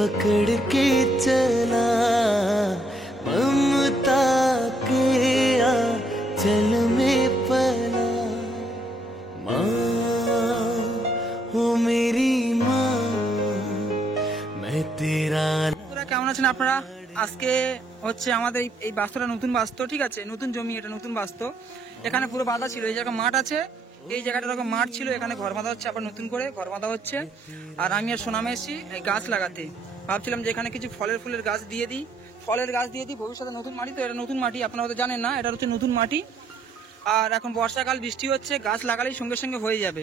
पकड़ के चला ममता के आंचल में पला माँ हो मेरी माँ मैं तेरा। কেমন আছেন আপনারা? আজকে হচ্ছে আমাদের এই বাস্তটা নতুন বাস্ত, ঠিক আছে, নতুন জমি, এটা নতুন বাস্ত। এখানে পুরো বাঁধা ছিল, এই জায়গা মাঠ আছে, এই জায়গাটা এরকম মাঠ ছিল, এখানে ঘর বাঁধা হচ্ছে, আবার নতুন করে ঘর বাঁধা হচ্ছে। আর আমি আর সোনামা এসেছি এই গাছ লাগাতে। ভাবছিলাম যে এখানে কিছু ফুলের গাছ দিয়ে দিই, ভবিষ্যতে নতুন মাটি তো, এটা নতুন মাটি, আপনারা হয়তো জানেন না, এটা হচ্ছে নতুন মাটি। আর এখন বর্ষাকাল, বৃষ্টি হচ্ছে, গাছ লাগালেই সঙ্গে সঙ্গে হয়ে যাবে।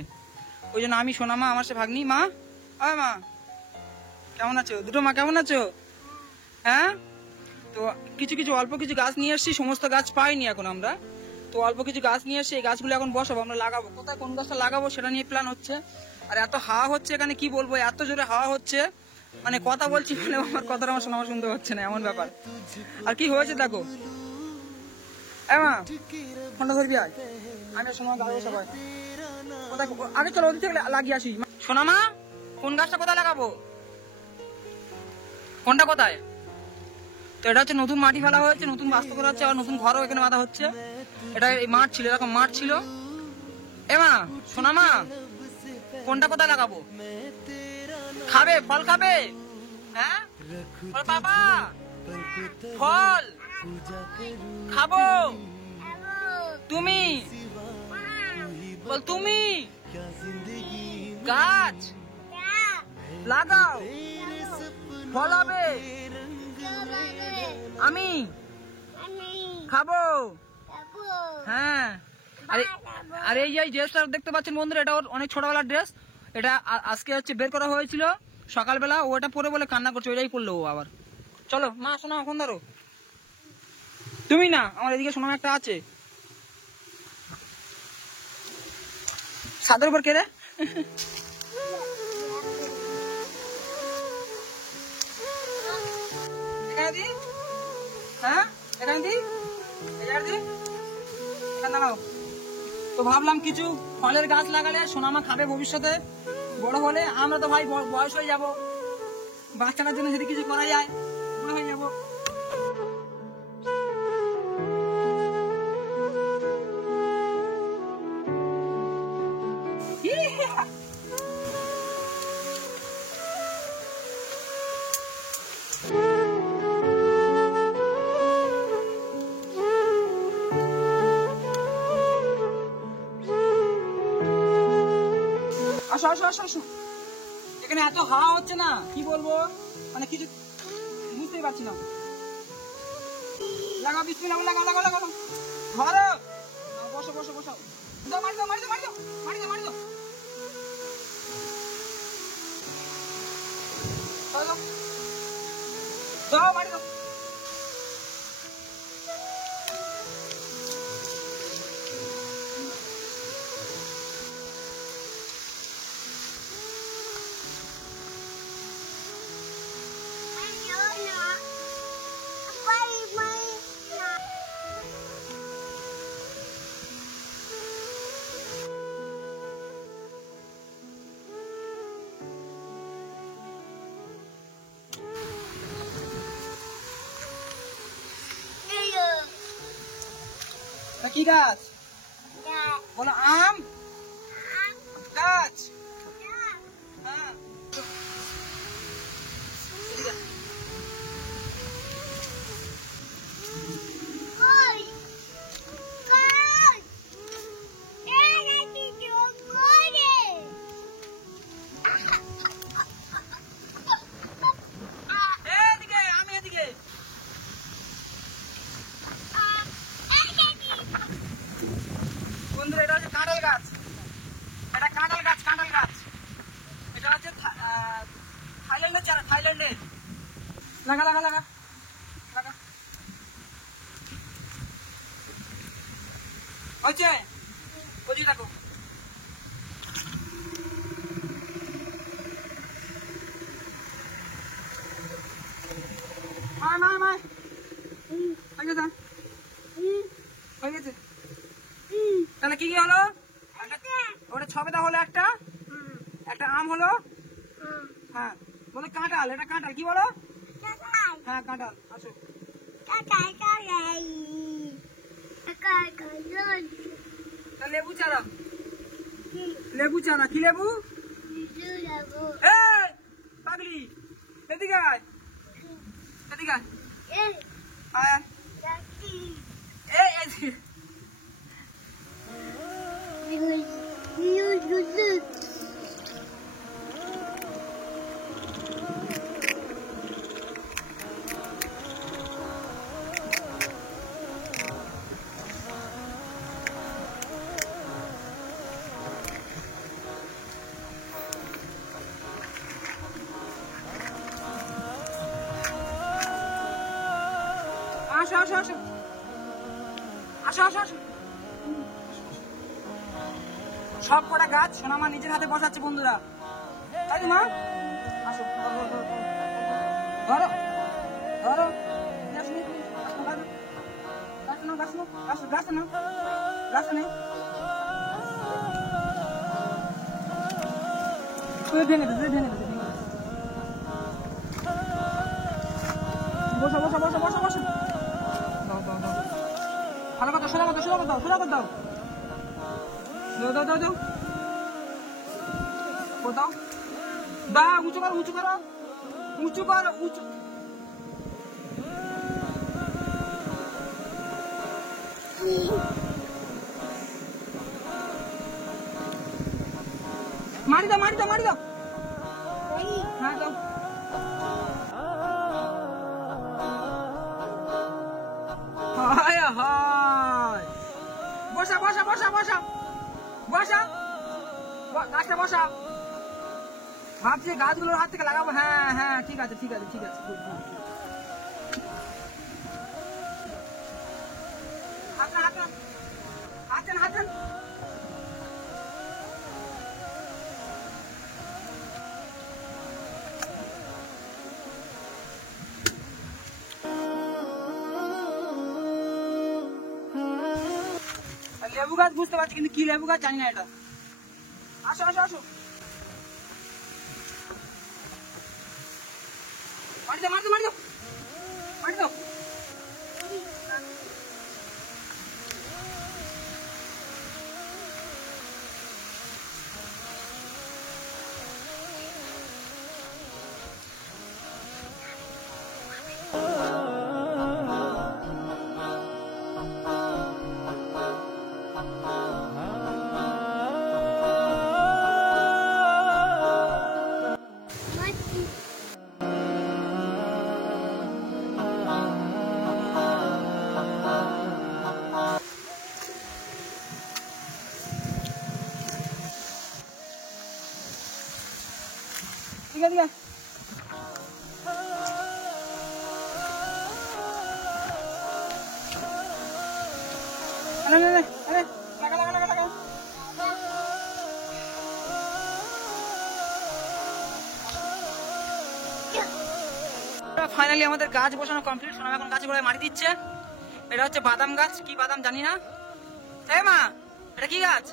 ওই জন্য আমি, সোনামা, আমার সে ভাগ্নি। মা, মা কেমন আছো? দুটো মা কেমন আছো? হ্যাঁ, তো কিছু অল্প কিছু গাছ নিয়ে এসেছি, সমস্ত গাছ পাইনি এখন আমরা, তো অল্প কিছু গাছ নিয়ে এসে এই গাছগুলো এখন বসাবো, আমরা লাগাবো। কোথায় কোন গাছটা লাগাবো সেটা নিয়ে প্ল্যান হচ্ছে। আর এত হাওয়া হচ্ছে এখানে, কি বলবো, এত জোরে হাওয়া হচ্ছে, মানে কথা বলছি মানে আমার কথাটা আমার শোনা শুনতে হচ্ছে না, এমন ব্যাপার। আর কি হয়েছে দেখো, মা ফোনটা ধরবি, আয় আমি শোনা গাড়ি সবাই কোথায়, আগে চলো ওদিক থেকে লাগিয়ে আসি। শোনা মা, কোন গাছটা কোথায় লাগাবো, কোনটা কোথায়? তো এটা হচ্ছে নতুন মাটি ফেলা হয়েছে, নতুন বাস্তু করা হচ্ছে, আর নতুন ঘরও এখানে বাঁধা হচ্ছে। এটা এই মাঠ ছিল, এরকম মাঠ ছিল। মা, শোনা মা, কোনটা কোথায় লাগাবো? খাবে ফল, খাবে? হ্যাঁ ফল, বাবা ফল খাবো। তুমি বল, তুমি গাছ লাগাও, ফল হবে, আমি খাবো। হ্যাঁ, আর এই যে ড্রেসটা দেখতে পাচ্ছেন বন্ধুরা, এটা ওর অনেক ছোটবেলার ড্রেস। এটা আজকে হচ্ছে বের করা হয়েছিল সকালবেলা, ও এটা পরে বলে কান্না করছে, ওইটাই পড়লো ও আবার। চলো মা, শোনা এখন ধরো, তুমি না, আমার এদিকে শোনা একটা আছে ছাদের উপর, কে রে? এখানে দি, হ্যাঁ এখানে দি, তো ভাবলাম কিছু ফলের গাছ লাগালে সোনামা খাবে ভবিষ্যতে, বড় হলে। আমরা তো ভাই বয়স হয়ে যাব, বাচ্চাটার জন্য যদি কিছু করা যায় বড় হয়ে যাব। আসো আসো আসো আসো, এখানে এত হাওয়া হচ্ছে না, কি বলবো, মানে কিছু বুঝতেই পারছি না। লাগাও, বিসমিল্লাহ, লাগাও লাগাও লাগাও, ধরো, বসো বসো বসো, দাও, মারি দাও মারি দাও মারি দাও মারি দাও মারি দাও, দাও মারি দাও। কি গাছ বলো? আম গাছ। হ্যাঁ, বন্ধুরা, এটা হচ্ছে কাঁঠাল গাছ, এটা কাঁঠাল গাছ, কাঁঠাল গাছ, এটা হচ্ছে থাইল্যান্ডের চারা, থাইল্যান্ডের। লাগা লাগা লাগা লাগা, হচ্ছে বুঝি থাকো। মায় মায় মায় হয়ে গেছে, হয়ে গেছে। তাহলে কি কি হলো? ওটা ছবেদা হলো, একটা আম হলো। হ্যাঁ বলে কাঁঠাল, এটা কাঁঠাল, কি বলো? হ্যাঁ কাঁঠাল। আসো। লেবু চারা, লেবু চারা, কি লেবু? পাগলি, এদিকে আয়, এদিকে আয়, আয়, এদিকে। আসো আসো আসো আসো আসো আসো। সব কটা গাছ সোনামা নিজের হাতে বসাচ্ছে বন্ধুরা, তাই তো মা? আসো, ধরো ধরো, গাছ নেই, গাছ নাও, গাছ নাও, গাছ গাছ নাও, গাছ নেই, তুই ভেঙে দে, তুই ভেঙে দে, বসো বসো বসো বসো বসো। দাও দাও দাও, ভালো কথা, সোজা কথা, সোজা কথা, সোজা কথা দাও, দাও দাও দাও দাও, ও দাও, দাও, উঁচু করো, উঁচু করো, উঁচু করো, উঁচু। মারি দাও, মারি দাও, মারি দাও, হ্যাঁ দাও। হায় হায়, বসা বসা বসা বসা বসা, গাছটা বসা। ভাবছি গাছগুলোর হাত থেকে লাগাবো, হ্যাঁ হ্যাঁ ঠিক আছে ঠিক আছে ঠিক আছে। হাতেন হাতেন হাতেন হাতেন। লেবু গাছ বুঝতে পারছি, কিন্তু কি লেবু গাছ জানি না এটা। আসো আসো আসো, মারি দাও, মারি দাও, মারি দাও, মারি দাও। ঠিক আছে, ঠিক আছে। ফাইনালি আমাদের গাছ বসানো কমপ্লিট। সোনাম এখন গাছে গোড়ায় মাটি দিচ্ছে। এটা হচ্ছে বাদাম গাছ, কি বাদাম জানি না। এ মা, এটা কি গাছ?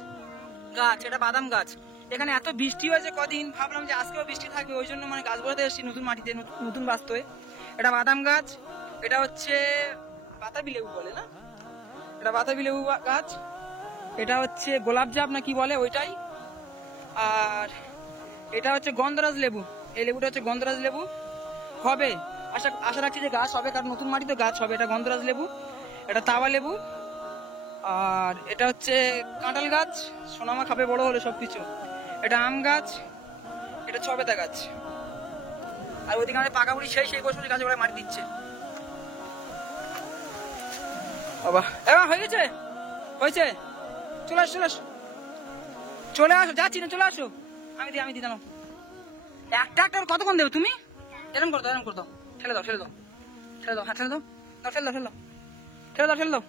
গাছ, এটা বাদাম গাছ। এখানে এত বৃষ্টি হয়েছে কদিন, ভাবলাম যে আজকেও বৃষ্টি থাকবে, ওই জন্য মানে গাছ বসাতে এসেছি নতুন মাটিতে, নতুন বাস্তবে। এটা বাদাম গাছ, এটা হচ্ছে বাতাবি লেবু বলে না, এটা বাতাবি লেবু গাছ। এটা হচ্ছে গোলাপ জাপ না কি বলে ওইটাই। আর এটা হচ্ছে গন্ধরাজ লেবু, এই লেবুটা হচ্ছে গন্ধরাজ লেবু। হবে, আশা রাখছি যে গাছ হবে, কারণ নতুন মাটিতে গাছ হবে। এটা গন্ধরাজ লেবু, এটা তাওয়া লেবু। আর এটা হচ্ছে কাঁঠাল গাছ, সোনামা খাবে বড় হলে সবকিছু। এটা আম গাছ, এটা ছবেদা গাছ। আর ওইদিকে আমাদের পাকা বুড়ি সেই বসে গাছে ওরা মাটি দিচ্ছে। বাবা, এবার হয়ে গেছে, হয়েছে, চলে আসো চলে আসো, চলে আসো, যাচ্ছি না, চলে আসো। আমি দিই দাও। একটা একটা কতক্ষণ দেবো তুমি? এরম করে দাও, এরম করে দাও, ঠেলে দাও, ঠেলে দাও, ঠেলে দাও, হ্যাঁ ঠেলে দাও, ঠেলে দাও, ঠেলে দাও, ঠেলে দাও, ঠেলে দাও।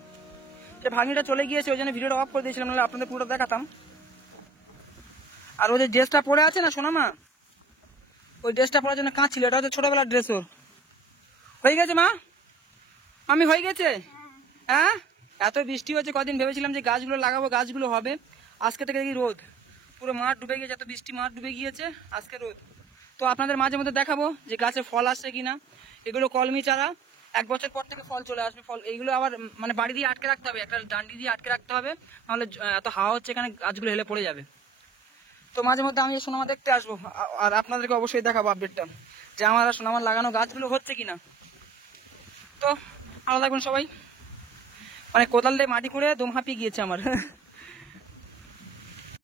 সে ভাগ্নিটা চলে গিয়েছে, ওই জন্য ভিডিওটা অফ করে দিয়েছিলাম, নাহলে আপনাদের পুরোটা দেখাতাম। আর ওই যে ড্রেসটা পরে আছে না সোনামা, ওই ড্রেসটা পরার জন্য কাঁদছিল, এটা হচ্ছে ছোটবেলার ড্রেস ওর। হয়ে গেছে মা, আমি হয়ে গেছে। হ্যাঁ, এত বৃষ্টি হচ্ছে কদিন, ভেবেছিলাম যে গাছগুলো লাগাবো, গাছগুলো হবে। আজকে থেকে দেখি রোদ, পুরো মাঠ ডুবে গিয়েছে, এত বৃষ্টি মাঠ ডুবে গিয়েছে, আজকে রোদ। তো আপনাদের মাঝে মধ্যে দেখাবো যে গাছে ফল আসছে কিনা। এগুলো কলমি চারা, 1 বছর পর থেকে ফল চলে আসবে। ফল এইগুলো আবার মানে বাড়ি দিয়ে আটকে রাখতে হবে, একটা ডান্ডি দিয়ে আটকে রাখতে হবে, নাহলে এত হাওয়া হচ্ছে এখানে গাছগুলো হেলে পড়ে যাবে। তো মাঝে মধ্যে আমি এই সোনামা দেখতে আসবো, আর আপনাদেরকে অবশ্যই দেখাবো আপডেটটা যে আমার সোনামার লাগানো গাছগুলো হচ্ছে কিনা। তো ভালো থাকবেন সবাই। মানে কোদাল দিয়ে মাটি করে দম হাঁপিয়ে গিয়েছে আমার